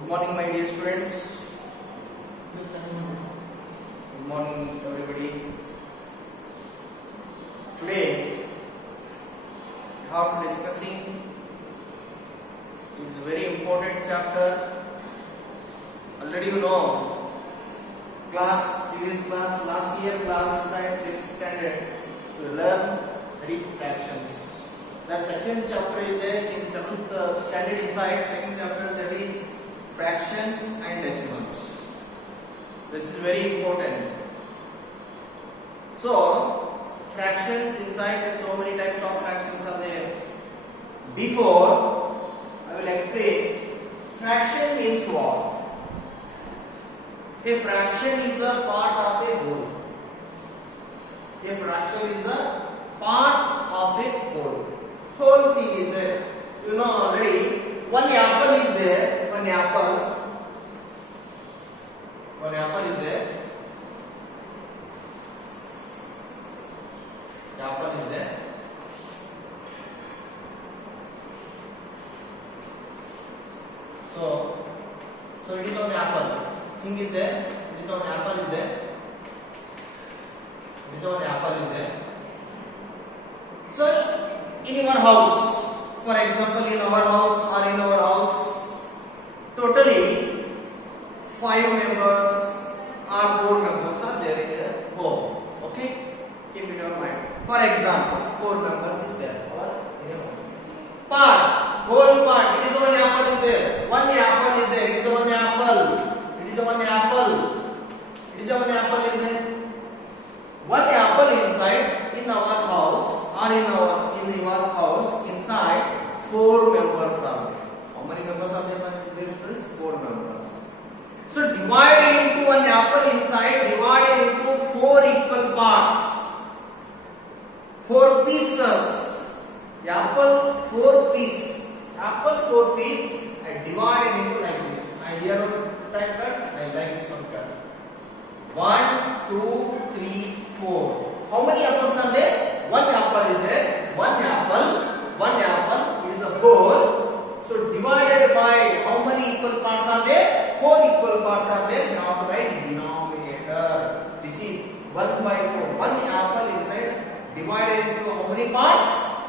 Good morning, my dear students. Good morning, everybody. Today, we have to discussing is very important chapter. Already you know, previous class, last year class inside 6th standard, we learn that is fractions. The second chapter is there in 7th standard inside second chapter, that is fractions and decimals. This is very important. So fractions inside, there are so many types of fractions are there. Before I will explain, fraction means what? A fraction is a part of a whole. A fraction is a part of a whole. Whole thing is there. You know already. One apple is there. One apple is there. The apple is there. So it is on apple. Thing is there. It is on apple is there. It is on apple is there. So in your house, for example, in our house or in our house, totally 5 members or 4 members are there in the home. Okay, keep it in your mind. For example, 4 members is there or in a home. Whole part. It is one apple is there. One apple is there. It is one apple. It is one apple. It is one apple is there. One apple inside in our house or in your house inside 4 members are there. How many members are there? There is 4 members. So divided into one apple inside, divided into 4 equal parts. 4 pieces. Apple 4 piece. Apple 4 piece and divided into like this. I here type cut. I like this one cut. 1, 2, 3, 4. How many apples are there? One apple is there. One apple. It is a whole. So divided by how many equal parts are there? 4 equal parts are there. Now to write denominator. This is 1 by 4. One apple inside divided into how many parts?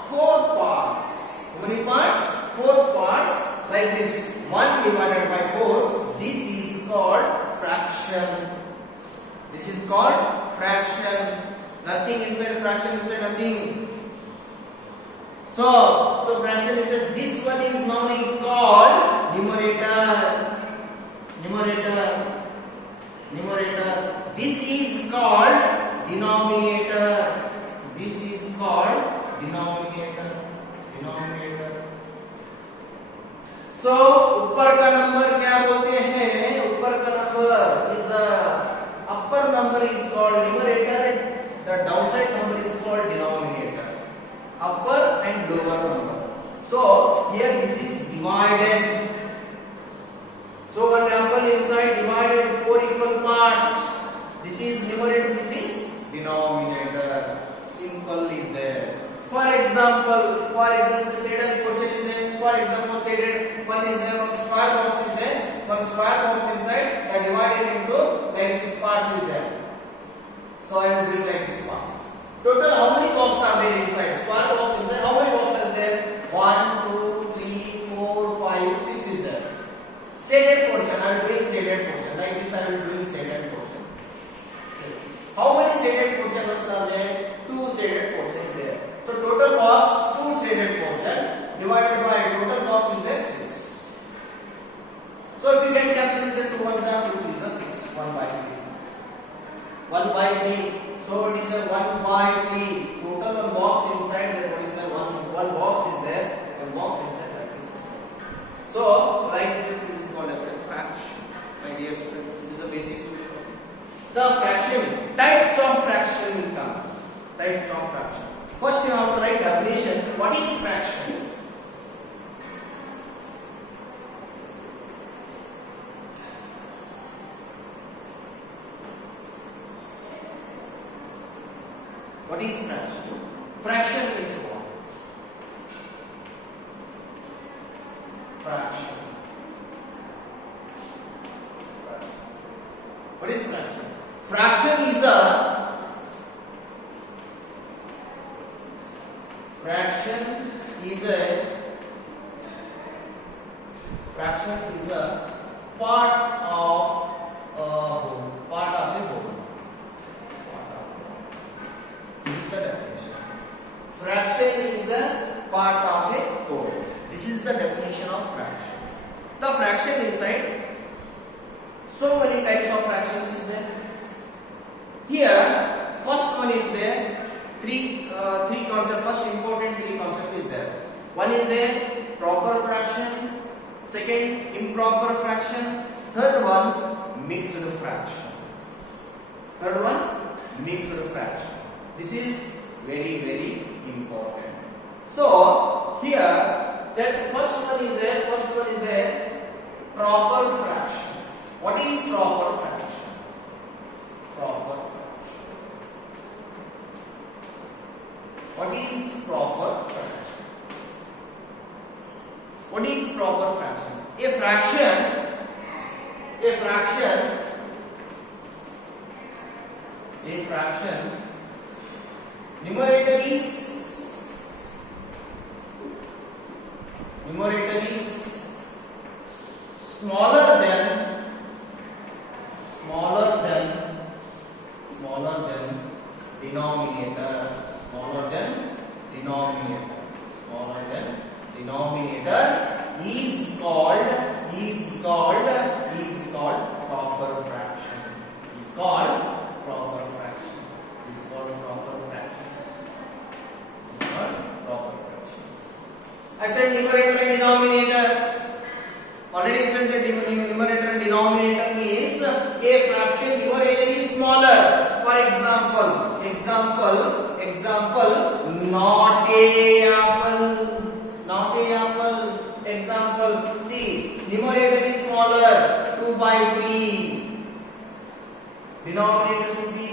4 parts. How many parts? 4 parts. Like this. 1 divided by 4. This is called fraction. This is called fraction. Nothing inside fraction, inside nothing. So fraction inside this one is known is called numerator. This is called denominator. This is called denominator. So ऊपर का number क्या बोलते हैं? ऊपर का number is upper number is called numerator. The downside number is called denominator. Upper and lower number. So here this is divided. So one apple inside divided 4 equal parts. This is numerator. This is denominator. Simple is there. For example, shaded portion is there. For example, shaded one is there. One square box is there. One square box inside. They are divided into like this parts is there. So I am doing like this parts. Total how many boxes are there inside? Square box inside. How many boxes are there? 1, 2, 3, 4, 5, 6 is there. Shaded portion. I am doing shaded portion. Like this I am doing shaded portion. How many shaded portions are there? 2 shaded portions there. So total box 2 shaded portion divided by total box is there 6. So if you can cancel this 2 1 are 2 is a 6. 1 by 3. 1 by 3. So it is a 1 by 3. Total one box inside there. What is the one box is there? One box inside like this. So like this is called as a fraction. My dear students, this is a basic. The fraction, types of fraction will come. Types of fraction. First you have to write definition. What is fraction? What is fraction? Fraction means what? Fraction. What is fraction? Fraction is a part of a whole. Part of a whole. This is the definition. Fraction is a part of a whole. This is the definition of fraction. The fraction inside, so many types of fractions is there. Here, first one is there. Three concepts. First important three concept is there. One is there proper fraction. Second, improper fraction. Third one, mixed fraction. Third one, mixed fraction. This is very, very important. So here, that first one is there. First one is there. Proper fraction. What is proper fraction? Proper fraction. What is proper fraction? What is proper fraction? A fraction numerator is smaller than denominator. Denominator is called proper fraction. Is called proper fraction. I said numerator and denominator. Already said that numerator and denominator means a fraction numerator is smaller. For example, not a apple. Example, see, numerator is smaller, 2 by 3. Denominator should be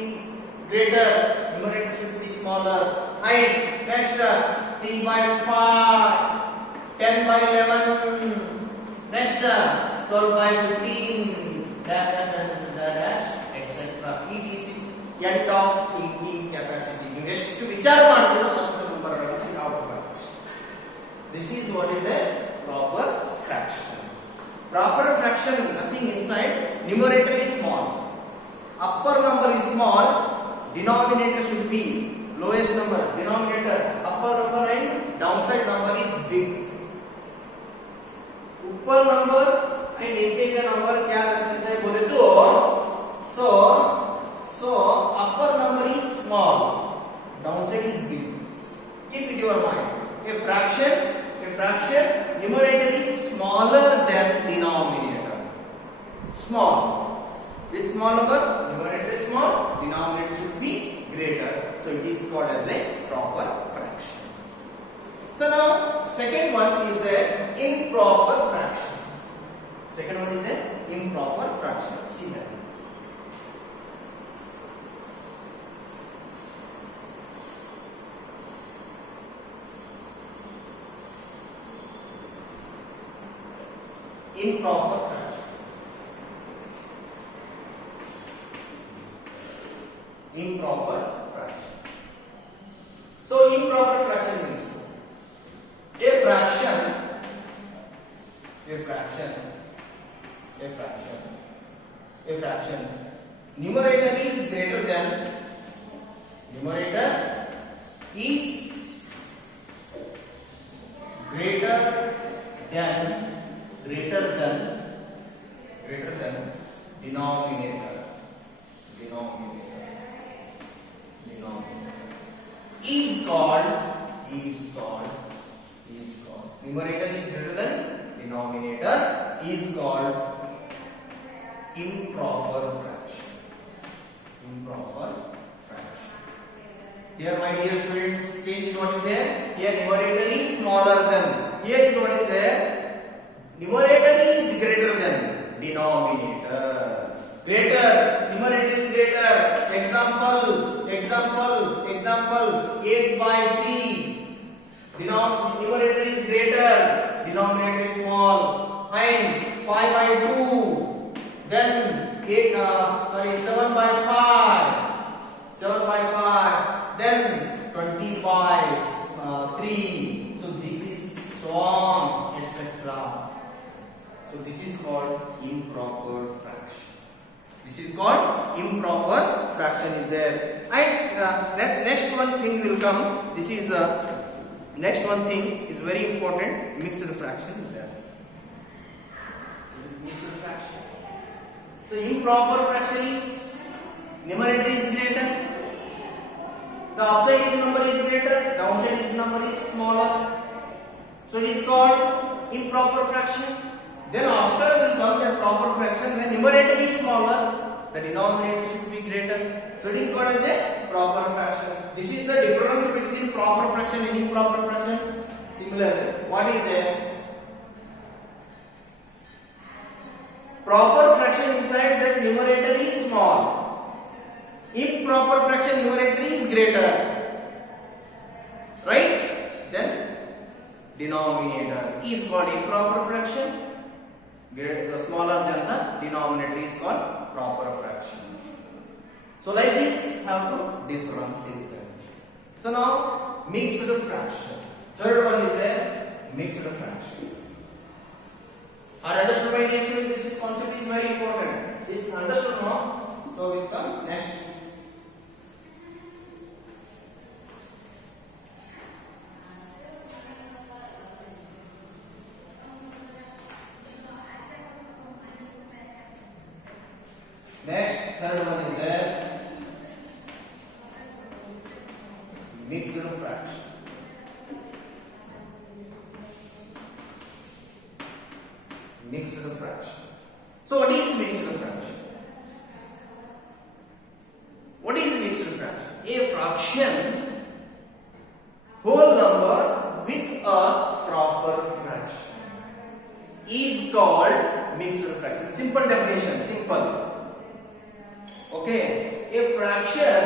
greater, numerator should be smaller. And next, 3 by 5, 10 by 11. Next, 12 by 15, dash, etc. It is end of thinking capacity. ಎಷ್ಟು ವಿಚಾರ ಮಾಡಿದ್ರು ಅಷ್ಟು ನಂಬರ್ಗಳನ್ನು ನಾವು ಮಾಡಬಹುದು. This is what is a proper fraction. Proper fraction, nothing inside. Numerator is small, upper number is small, denominator should be lowest number. Denominator upper number and downside number is big. ऊपर number and नीचे का number क्या करते हैं बोले तो so upper number is small, downside is big. Keep it in your mind. A fraction numerator is smaller than denominator. Small. This small number, numerator is small, denominator should be greater. So it is called as a proper fraction. So now second one is the improper fraction. Second one is the improper fraction. See that. Improper fraction. Improper fraction. So improper fraction means a fraction numerator is greater than denominator is called numerator is greater than denominator is called improper fraction. Here my dear students, change is what is there. Here numerator is smaller than. Here is what is there. Numerator is greater than denominator. Numerator is greater. Example 8 by 3. Numerator is greater, denominator is small. And 5 by 2. Then So this is called improper fraction. This is called improper fraction is there. And next one thing will come. This is next one thing is very important. Mixed fraction is there. Mixed fraction. So improper fraction is numerator is greater. The upside is number is greater. Downside is number is smaller. So it is called improper fraction. Then after will come the proper fraction when numerator is smaller, the denominator should be greater. So it is called as a proper fraction. This is the difference between proper fraction and improper fraction. Similar. What is there? Proper fraction inside that numerator is small. Improper fraction numerator is greater. Right? Then denominator is called improper fraction. Smaller than the denominator is called proper fraction. So like this, have to differentiate them. So now mixed fraction. Third one is there, mixed fraction. Are understood by next week? This concept is very important. This is understood now. So we come next. Next, third one is there, mixed fraction. Mixed fraction. So what is mixed fraction? What is mixed fraction? A fraction, whole number with a proper fraction is called mixed fraction. Simple definition, simple. Okay, a fraction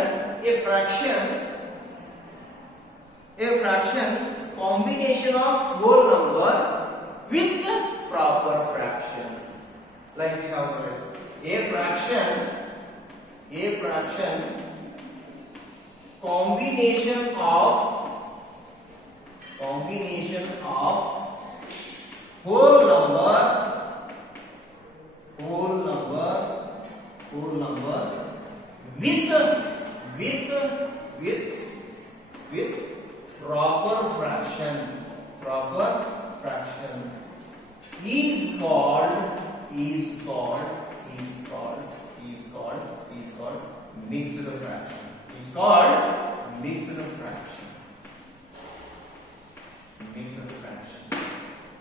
combination of whole number with proper fraction. Like this how to write. A fraction combination of whole number with proper fraction is called mixed fraction. Is called mixed fraction.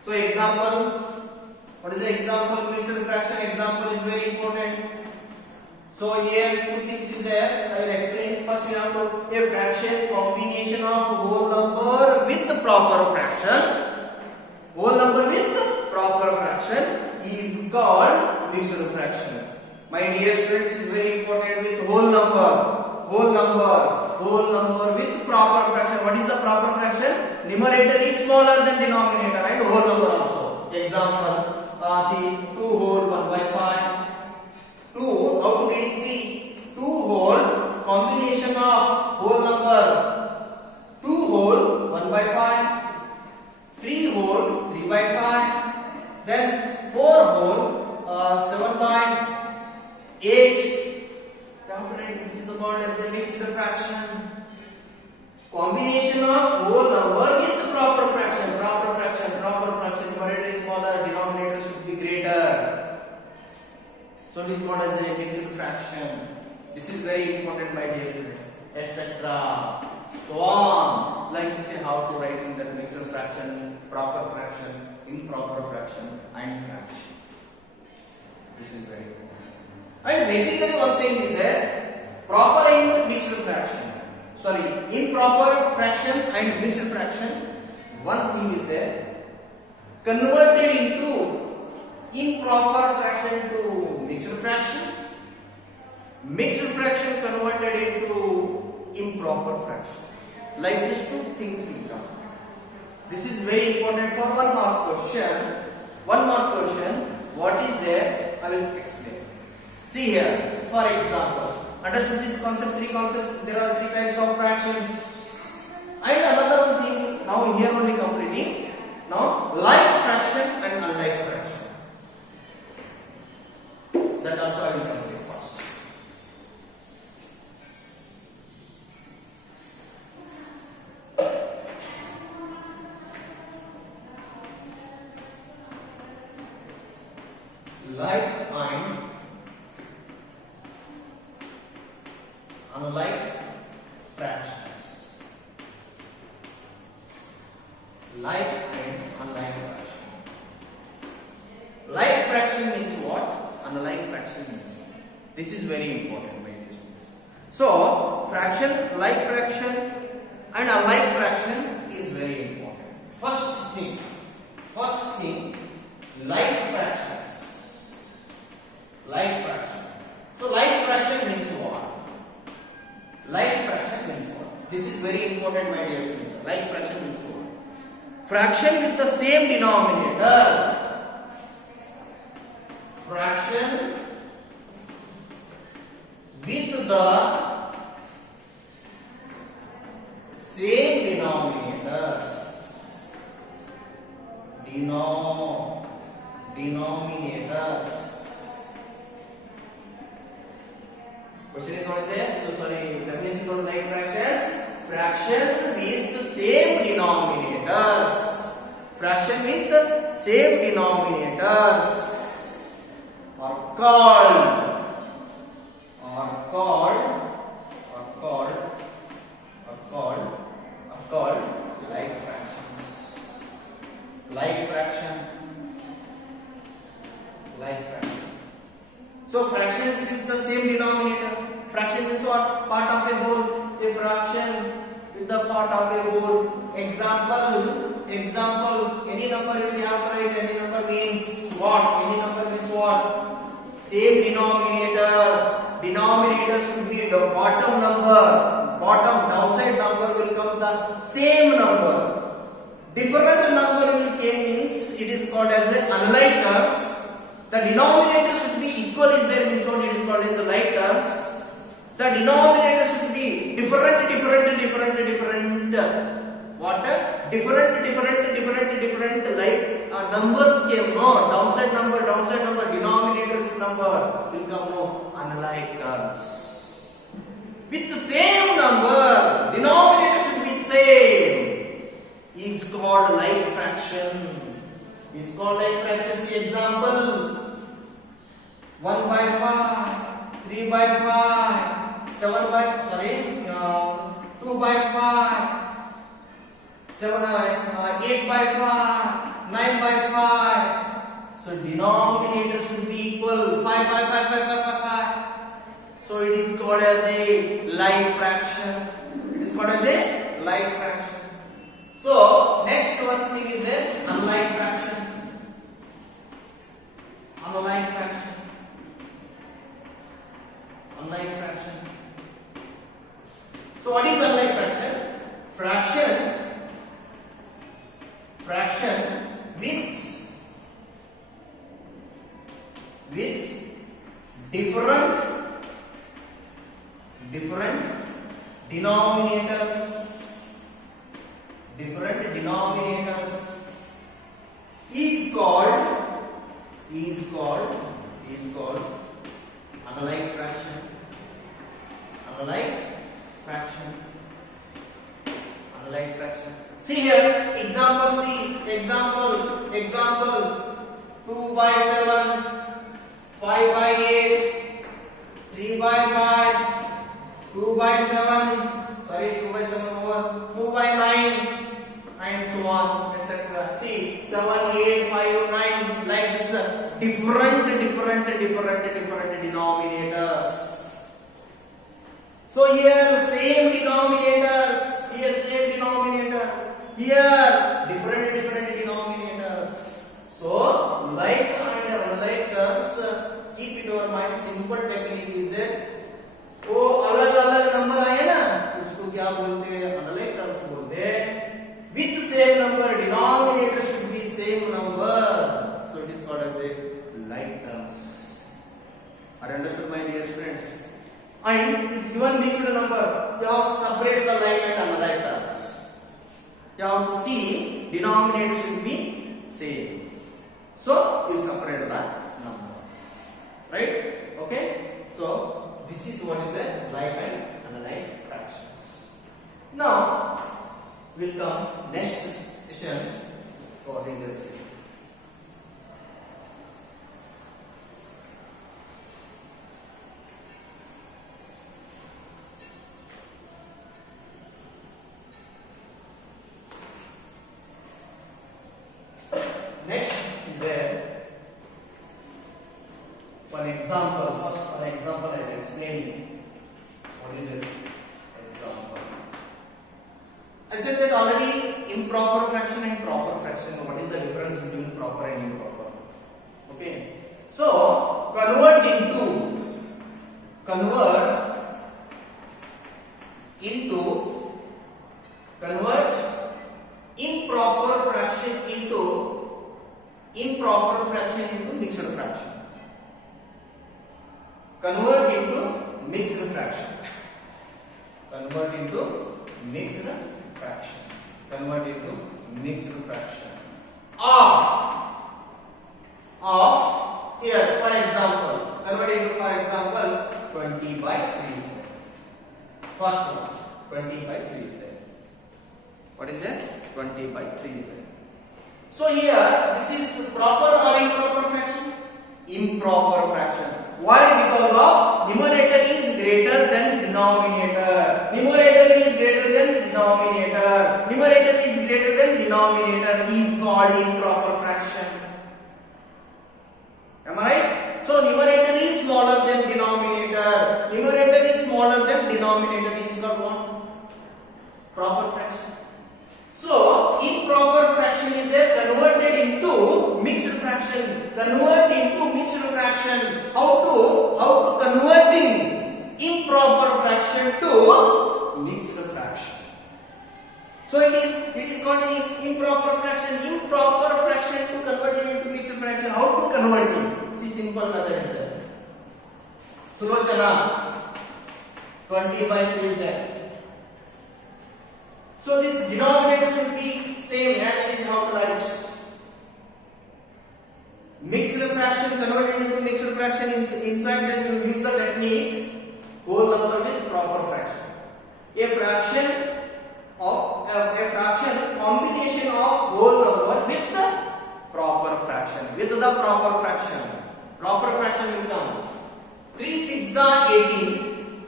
So example, what is the example mixed fraction? Example is very important. So here two things is there. I will explain. First we have to a fraction combination of whole number with proper fraction. Whole number with proper fraction is called mixed fraction. My dear students, is very important with whole number with proper fraction. What is the proper fraction? Numerator is smaller than denominator and whole number also. Example, see 2 whole 1 by 5. 2, how to read it? See 2 whole combination of whole number 2 whole 1 by 5, 3 whole 3 by 5, then 4 whole 7 by 8. This is called as a mixed fraction. Combination of whole number with proper fraction. Numerator is smaller, denominator should be greater. So this is called as a mixed fraction. This is very important, my dear students, etc. So on, like this is how to write in the mixed fraction, proper fraction, improper fraction, and fraction. This is very important. And basically one thing is there, proper and mixed fraction. Sorry, improper fraction and mixed fraction. One thing is there, converted into improper fraction to mixed fraction. Mixed fraction converted into improper fraction. Like these two things will come. This is very important for one mark question. What is there? I will explain. See here, for example, understood this concept, three concepts, there are 3 types of fractions. And another thing, now here only completing. Now, like fraction and unlike fraction. like and unlike fractions. Like and unlike fraction. Like fraction means what? Unlike fraction means what? This is very important, my dear students. So, fraction, like fraction and unlike fraction is very important. First thing, like fractions. Like fraction. So, like fraction means what? Like fraction means what? This is very important, my dear students. Like fraction means what? Fraction with the same denominator. Fraction with the same denominators. Denominators. Question is what is there? So sorry, definition of like fractions. Fraction with the same denominators. Fraction with the same denominators are called like fractions. Like fraction. So fractions with the same denominator. Fraction is what? Part of a whole. A fraction with the part of a whole. Example. Any number if we have to write, any number means what? Any number means what? Same denominators. Denominators should be the bottom number. Bottom downside number will come the same number. Different number will came means it is called as the unlike terms. The denominator should be equal is there means what it is called as the like terms. The denominator should be different. What? Different like numbers came, no? Downside number, denominators number will come, no? Unlike terms. With the same number, denominator should be same. Is called like fraction. See example. 1 by 5, 3 by 5, 2 by 5, 8 by 5, 9 by 5. So denominator should be equal 5. So it is called as a like fraction. So next one thing is the unlike fraction. Unlike fraction. So what is unlike fraction? Fraction with different denominators. Is called unlike fraction. See here, example. 2 by 7, 5 by 8, 3 by 5, 2 by 7 over 2 by 9, and so on, etc. See, 7, 8, 5, 9, like this, different denominators. So here same denominators, here different denominators. So like and unlike terms, keep it in your mind. Simple technique is there. वो अलग number आए ना, उसको क्या बोलते हैं? Unlike terms बोलते हैं. With same number, denominator should be same number. So it is called as a like terms. Are you understood, my dear friends? And it's given mixed number. You have to separate the like and unlike terms. You have to see denominator should be same. So you separate the numbers, right? Okay. So this is what is the like and unlike fractions. Now we'll come next session for this. one example. First, one example I will explain. What is this example? I said that already. Improper fraction and proper fraction. What is the difference between proper and improper? Okay. So convert into improper fraction into mixed fraction. Convert into mixed fraction. Convert into mixed fraction. Convert into mixed fraction. Of here, for example, convert into, for example, 20 by 3 is there. First one, 20 by 3 is there. What is that? 20 by 3 is there. So here, this is proper or improper fraction? Improper fraction. Why? Because of numerator is greater than denominator. Numerator is greater than denominator. Numerator is greater than denominator is called improper fraction. Am I right? So numerator is smaller than denominator. Numerator is smaller than denominator is called what? Proper fraction. So improper fraction is there, converted into mixed fraction. Convert into mixed fraction. How to converting improper fraction to mixed fraction. So it is called improper fraction. Improper fraction to convert it into mixed fraction. How to convert it? See, simple method is there. Sulochana, 20 by 3 is there. So this denominator should be same as it is how to write. Mixed fraction converted into mixed fraction inside that you use the technique whole number with proper fraction. A fraction combination of whole number with the proper fraction. With the proper fraction. Proper fraction will come 3 6 are 18.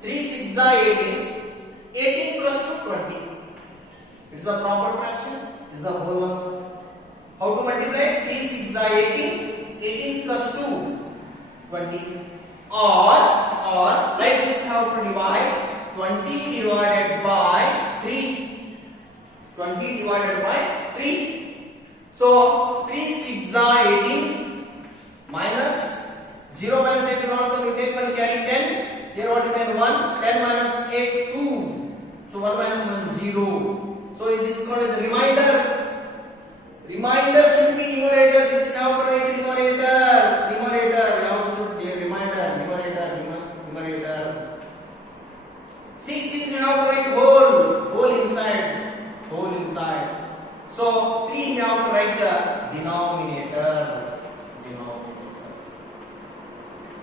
3 6 are 18. 18 plus 2 20. It is a proper fraction. This is a whole number. How to multiply? 3 6 are 18. 18 plus 2 20. Or like this, how to divide? 20 divided by 3. 20 divided by 3. So 3 6 are 18 minus 0 minus 8 will not come. You take 1, carry 10. Here what remain 1. 10 minus 8 2. So 1 minus 1 0. So this is called as a reminder. Reminder should be numerator. This is how to write numerator. Numerator. How should be reminder? Numerator. 6 is how to write whole inside. Whole inside. So 3 how to write the denominator.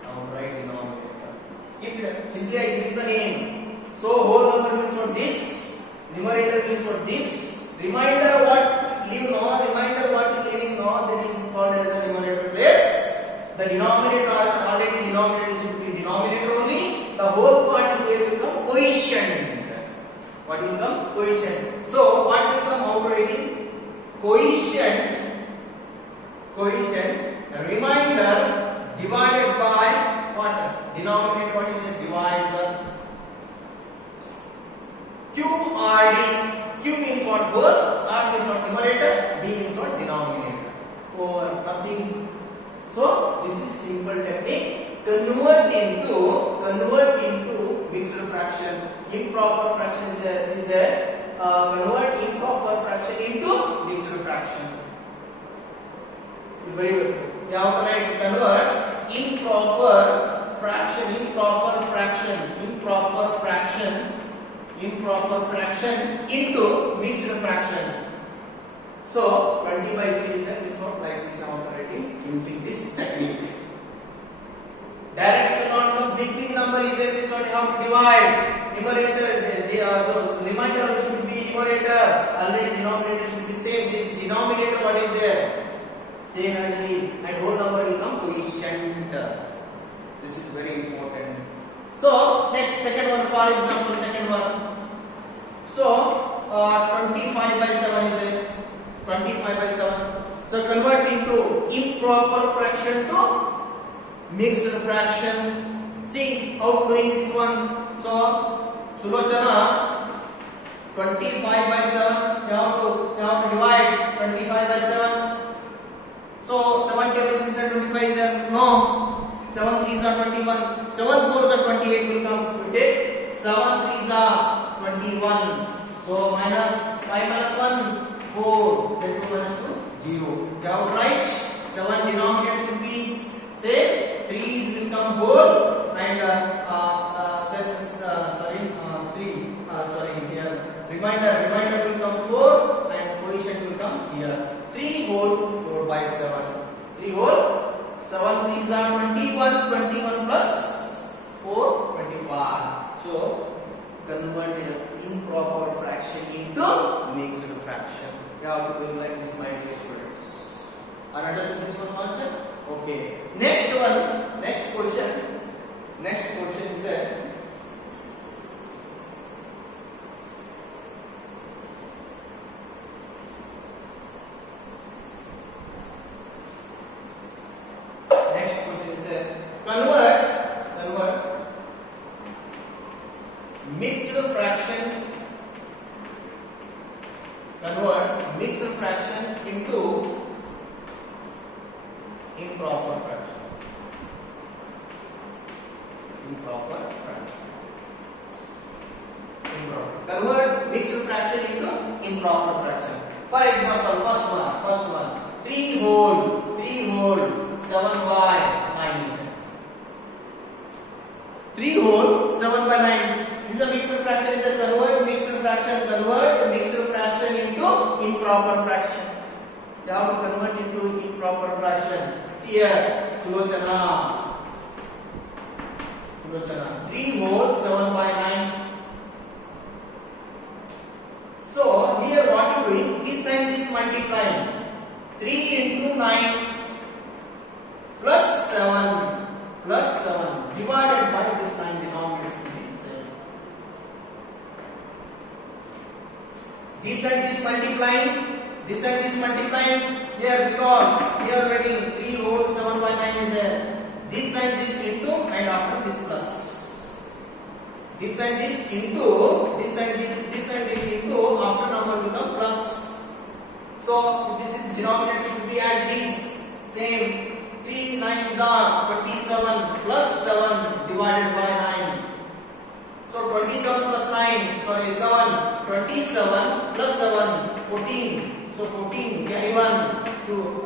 How to write denominator. If it simply I give the name. So whole number means for this. Numerator means for this. Reminder what leave no. Reminder what leaving no. That is called as a numerator place. The denominator already denominator should be denominator only. The whole part here will become quotient. What will become quotient. So what will become operating quotient. Reminder divided by what? Denominator. What is the divisor? QRD. Q means what? Whole. R means what? Numerator. D means what? Denominator. Or nothing. So this is simple technique. Convert into mixed fraction. Improper fraction is there. Convert improper fraction into mixed fraction. Very good. You have to write convert improper fraction into mixed fraction. So 20 by 3 is there. It's not like this. I am writing using this technique. Direct cannot know big number is there. It's not how to divide. Numerator, the remainder should be numerator. Already denominator should be same. This denominator what is there? Same as it is. And whole number will come quotient. This is very important. So next second one, for example, second one. So 25 by 7 is there. 25 by 7. So convert into improper fraction to mixed fraction. See how doing this one. So Sulochana, 25 by 7, you have to divide 25 by 7. So 7 tables inside 25 is there? No. 7 3s are 21. 7 4s are 28 will come. We take 7 3s are 21. So minus 5 minus 1, 4. Then 2 minus 2, 0. You have to write 7 denominator should be, say 3 will come whole and that is remainder will come 4 and position will come here. 3 whole 4 by 7. 3 whole 7 3s are 21. 21 plus 4 25. So convert improper fraction into mixed fraction. You have to do like this, my dear students. Understood this one concept? Okay. Next one, next question. Next question is there. Next question is there. Convert mixed fraction. Convert mixed fraction into improper fraction. Improper fraction. Improper. Convert mixed fraction into improper fraction. For example, first one. 3 whole 7 by 9. 3 whole 7 by 9. This is a mixed fraction. Is a convert mixed fraction. Convert mixed fraction into improper fraction. You have to convert into improper fraction. See here, Sulochana. 3 whole 7 by 9. So here what you doing? This and this multiplying. 3 into 9 plus 7 divided by this 9 denominator should be 7. This and this multiplying here, because here already 3 whole 7 by 9 is there. This and this into and after this plus. This and this into after number will come plus. So this is denominator should be as is. Same. 3 9s are 27 plus 7 divided by 9. So 27 plus 9, 7. 27 plus 7, 14. So 14 carry 1, 2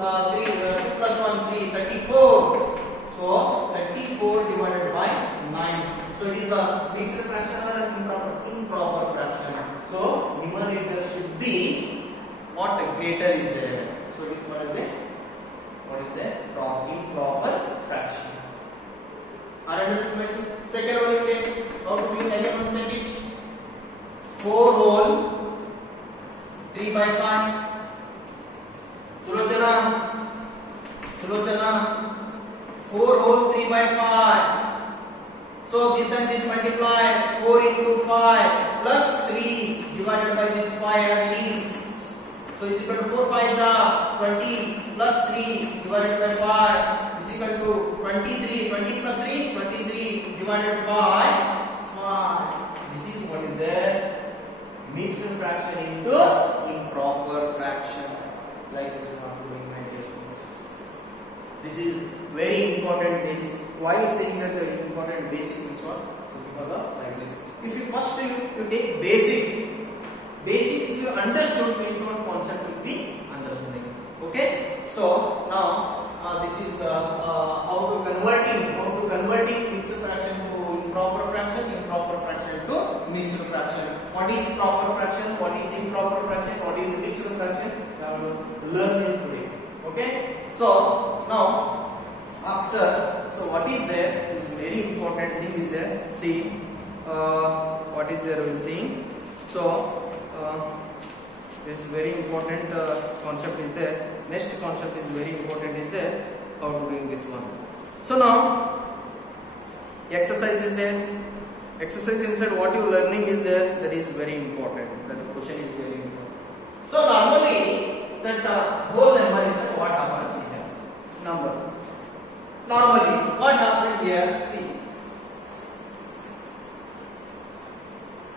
plus 1, 3, 34. So 34 divided by 9. So it is a mixed fraction or improper fraction. So numerator should be what greater is there. So this one is what is the improper fraction. Are you understood? Second one you take. How to do again? One check it. 4 whole 3 by 5. Sulochana 4 whole 3 by 5. So this and this multiply 4 into 5 plus 3 divided by this 5 as it is. So is equal to 4 5s are 20 plus 3 divided by 5 is equal to 23. 20 plus 3, 23 divided by 5. This is what is there. Mixed fraction into improper fraction. Like this one I'm doing my questions. This is very important basic. Why you saying that important basic is what? So because of like this. If you first you take basic if you understood means what concept will be understood. Okay. So now this is how to converting mixed fraction to improper fraction to mixed fraction. What is proper fraction? What is improper fraction? What is mixed fraction? We have to learn it today. Okay. So now what is there is very important thing is there. See what is there we will see. So this very important concept is there. Next concept is very important is there. How to doing this one. So now exercise is there. Exercise inside what you learning is there. That is very important. That question is very important. So normally that whole number is what happens here. Number. Normally, what happened here? See,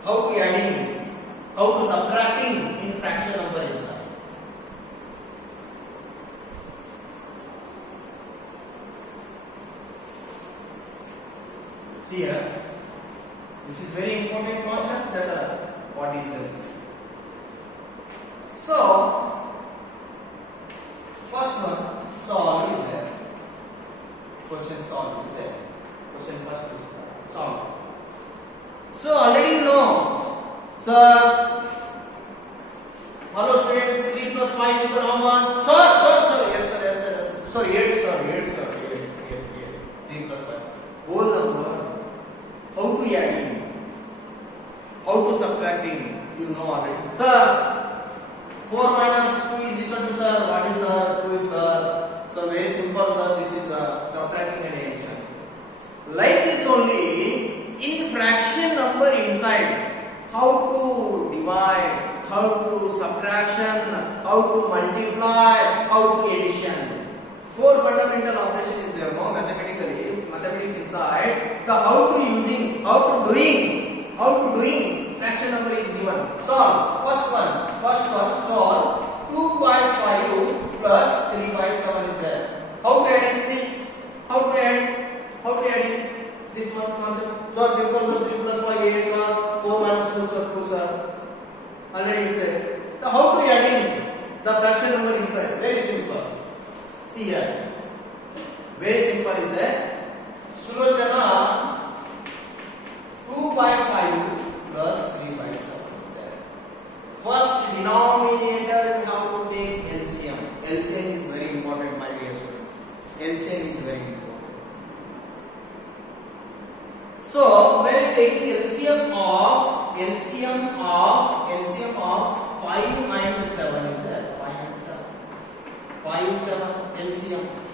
how to adding, how to subtracting in fraction number inside. See here, this is very important concept that what is this? So, first one, solve is there. Question solve is there. Question first is solve. So already you know, sir. Hello students, 3 plus 5 equal how much? Sir, yes sir, yes sir, yes sir. So 8 sir, 8 sir, 8, 3 plus 5. Whole number. How to adding? How to subtracting? You know already. Sir, 4 minus 2 is equal to sir. What is sir? 2 is sir. So very simple sir. This is subtracting and addition. Like this only in fraction number inside. How to divide? How to subtraction? How to multiply? How to addition? 4 fundamental operation is there. No mathematics inside. The how to using, how to doing. Fraction number is given. Solve. First one solve. 2 by 5 plus 3 by 7 is there. How to add? See, how to add? This one concept. So simple. So 3 plus 5 8 sir. 4 minus 2 sir, 2 sir. Already said. The how to adding the fraction number inside. Very simple. See here. Very simple is there. Sulochana 2 by 5 plus 3 by 7 is there. First denominator we have to take LCM. LCM is very important, my dear students. LCM is very important. So when taking LCM of